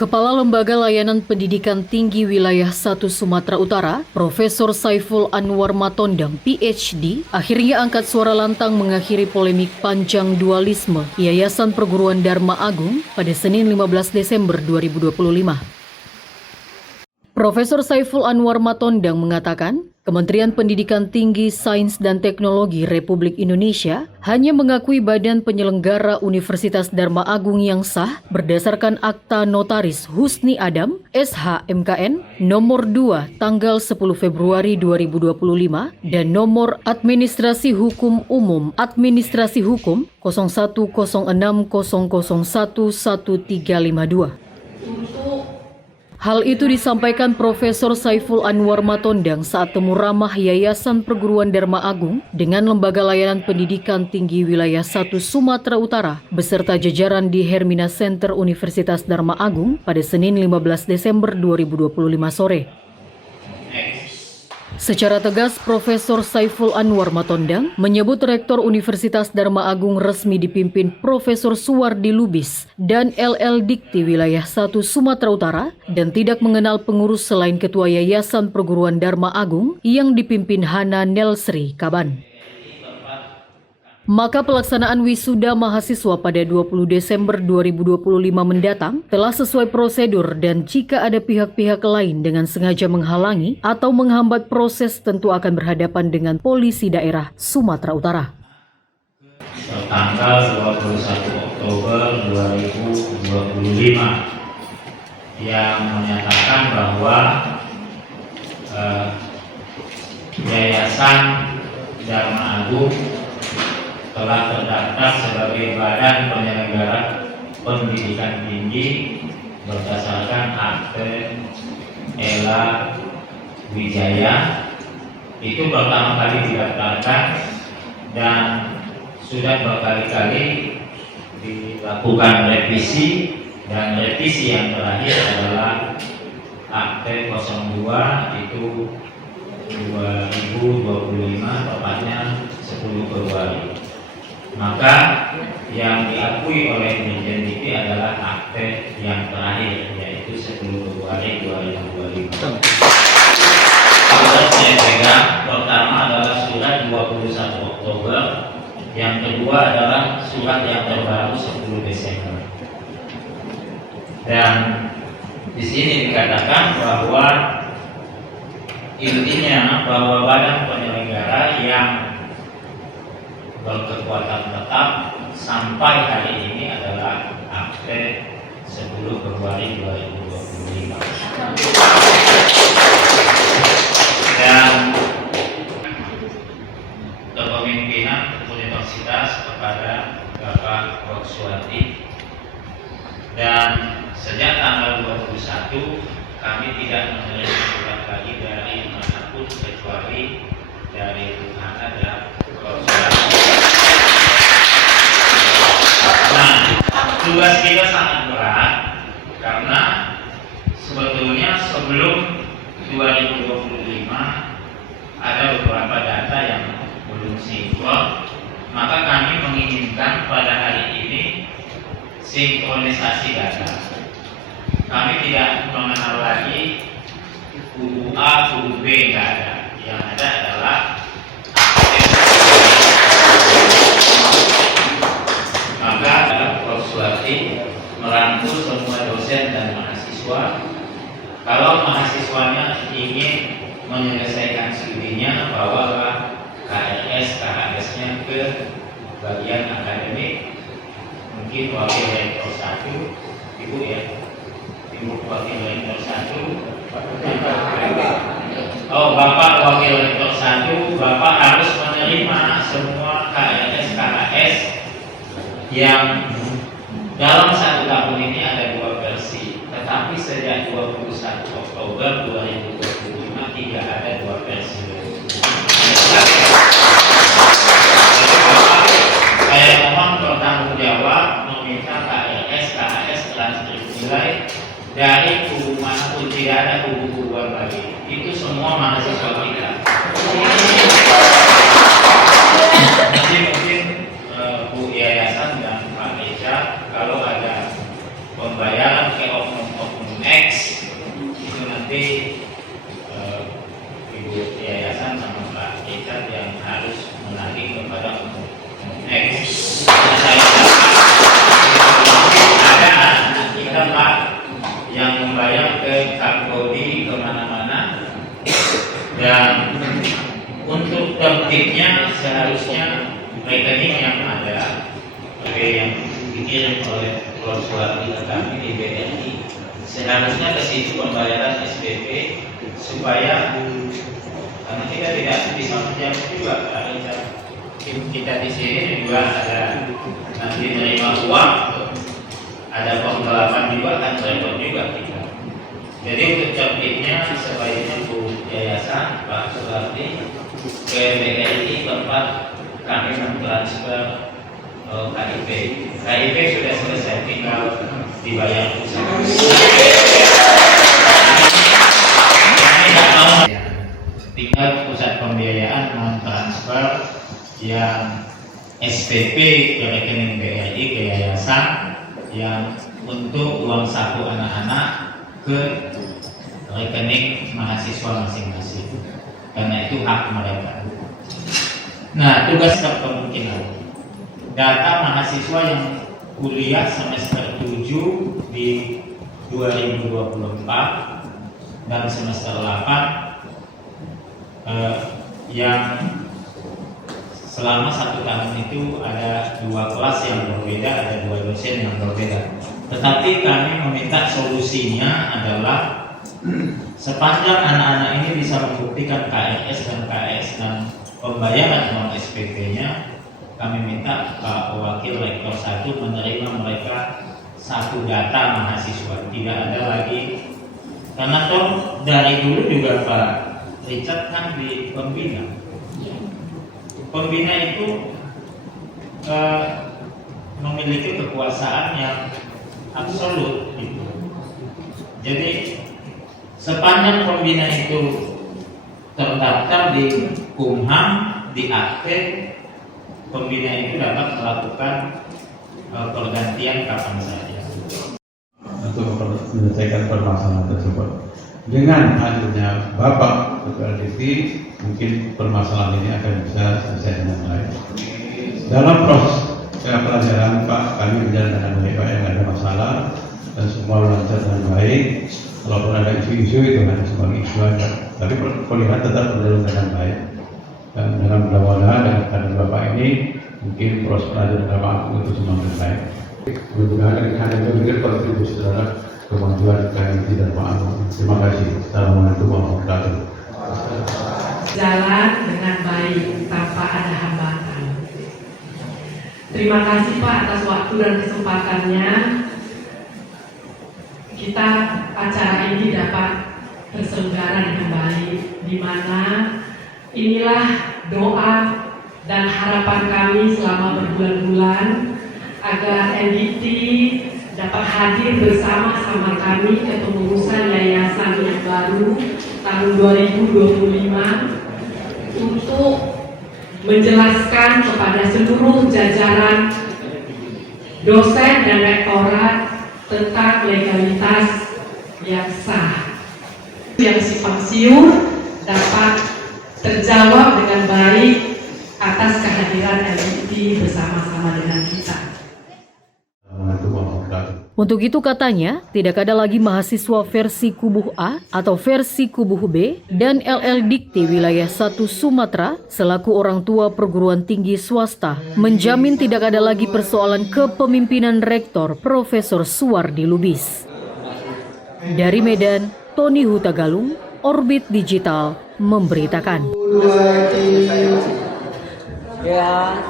Kepala Lembaga Layanan Pendidikan Tinggi Wilayah 1 Sumatera Utara, Profesor Saiful Anwar Matondang, PhD, akhirnya angkat suara lantang mengakhiri polemik panjang dualisme Yayasan Perguruan Dharma Agung pada Senin 15 Desember 2025. Profesor Saiful Anwar Matondang mengatakan, Kementerian Pendidikan Tinggi, Sains dan Teknologi Republik Indonesia hanya mengakui badan penyelenggara Universitas Dharma Agung yang sah berdasarkan Akta Notaris Husni Adam, SH MKN, nomor 2 tanggal 10 Februari 2025 dan nomor Administrasi Hukum Umum Administrasi Hukum 010600011352. Hal itu disampaikan Profesor Saiful Anwar Matondang saat temu ramah Yayasan Perguruan Dharma Agung dengan Lembaga Layanan Pendidikan Tinggi Wilayah 1 Sumatera Utara beserta jajaran di Hermina Center Universitas Dharma Agung pada Senin 15 Desember 2025 sore. Secara tegas, Profesor Saiful Anwar Matondang menyebut Rektor Universitas Dharma Agung resmi dipimpin Profesor Suwardi Lubis dan LL Dikti Wilayah 1 Sumatera Utara dan tidak mengenal pengurus selain Ketua Yayasan Perguruan Dharma Agung yang dipimpin Hana Nelsri Kaban. Maka pelaksanaan wisuda mahasiswa pada 20 Desember 2025 mendatang telah sesuai prosedur dan jika ada pihak-pihak lain dengan sengaja menghalangi atau menghambat proses tentu akan berhadapan dengan polisi daerah Sumatera Utara. Tanggal 21 Oktober 2025 yang menyatakan bahwa Yayasan Dharma Agung telah terdaftar sebagai badan penyelenggara pendidikan tinggi berdasarkan Akte Ela Wijaya. Itu pertama kali didaftarkan dan sudah berkali-kali dilakukan revisi, dan revisi yang terakhir adalah Akte 02 itu 2025, tepatnya 10 Februari. Maka yang diakui oleh Dirjen Dikti adalah akte yang terakhir, yaitu 10 Februari 2025. Surat saya pegang pertama adalah surat 21 Oktober, yang kedua adalah surat yang terbaru 10 Desember. Dan di sini dikatakan bahwa intinya bahwa badan penyelenggara yang berkekuatan tetap sampai hari ini adalah Akte 10 Februari 2025. Dan kepemimpinan Universitas kepada Bapak Rokswati, dan sejak tanggal 21 kami tidak menerima surat lagi dari manapun kecuali dari Hana dan Rokswati. Nah, tugas kita sangat berat karena sebetulnya sebelum 2025 ada beberapa data yang belum sinkron, maka kami menginginkan pada hari ini sinkronisasi data. Kami tidak mengenal lagi kubu A, kubu B, nggak ada. Yang ada adalah merangkul semua dosen dan mahasiswa. Kalau mahasiswanya ingin menyelesaikan studinya, bawalah KRS, KHS-nya ke bagian akademik. Mungkin wakil rektor 1, Ibu ya, Ibu wakil rektor 1. Oh, Bapak wakil rektor 1, Bapak harus menerima semua KRS, KHS yang dalam satu tahun ini ada 2 versi, tetapi sejak 21 Oktober 2025 tidak ada 2 versi. Saya mohon bertanggung jawab meminta KRS, KHS transkrip nilai dari kubu manapun, tidak ada kubu-kubuan lagi. Itu semua mahasiswa kita. Mungkin Bu Yayasan dan Pak Eca, kalau ada pembayaran ke oknum-oknum Dan untuk tertibnya seharusnya rekening yang ada yang dikirim oleh Suwardi ke kami di BRI, seharusnya ke situ pembayaran SPP supaya karena kita tidak bisa menjamin juga kita di sini juga ada nanti menerima uang, ada penggelapan juga kan repot juga kita. Jadi untuk tertibnya sebaiknya Bu Yayasan Pak Suwardi ke BRI tempat kami mentransfer KIP. KIP sudah selesai, tinggal dibayar pusat. Kami tidak mau tinggal pusat pembiayaan mentransfer yang SPP ke rekening BRI ke yayasan yang untuk uang saku anak-anak ke rekening mahasiswa masing-masing, karena itu hak mereka. Nah, tugas kemungkinan data mahasiswa yang kuliah semester 7 di 2024 dan semester 8 yang selama 1 tahun itu ada 2 kelas yang berbeda, ada 2 dosen yang berbeda. Tetapi kami meminta solusinya adalah sepanjang anak-anak ini bisa membuktikan KRS dan KS dan pembayaran uang SPP-nya, kami minta Pak Wakil Rektor 1 menerima mereka satu data mahasiswa, tidak ada lagi, karena toh dari dulu juga Pak Richard kan di pembina. Pembina itu memiliki kekuasaan yang absolut gitu. Jadi sepanjang pembina itu terdaftar di Kumham, di akte, pembina itu dapat melakukan pergantian kapan saja. Untuk menyelesaikan permasalahan tersebut, dengan hadirnya Bapak Ketua DPD, mungkin permasalahan ini akan bisa selesai dengan baik. Dalam proses pelajaran Pak, kami berjalan dengan baik, Pak, yang ada masalah dan semua lancar dengan baik. Walaupun ada isu-isu itu ada sebagai isu aja, tapi kuliah tetap berjalan dengan baik. Dan dalam mudah-mudahan dengan kader Bapak ini mungkin proses pelajaran Bapak itu semakin baik. Mudah-mudahan kalian berpikir kontribusi terhadap kemajuan kalian tidak maaf. Terima kasih. Assalamualaikum warahmatullahi wabarakatuh. Jalan dengan baik tanpa ada hambatan. Terima kasih Pak atas waktu dan kesempatannya. Kita acara ini dapat terselenggara dengan baik, di mana inilah doa dan harapan kami selama berbulan-bulan agar NDT dapat hadir bersama-sama kami ke pengurusan yayasan yang baru tahun 2025 untuk menjelaskan kepada seluruh jajaran dosen dan rektorat tentang legalitas yang sah, yang simpang siur dapat terjawab dengan baik atas kehadiran LIT bersama-sama dengan kita. Untuk itu katanya, tidak ada lagi mahasiswa versi Kubuh A atau versi Kubuh B dan LL Dikti Wilayah 1 Sumatera selaku orang tua perguruan tinggi swasta menjamin tidak ada lagi persoalan kepemimpinan Rektor Profesor Suwardi Lubis. Dari Medan, Tony Hutagalung, Orbit Digital memberitakan. Ya.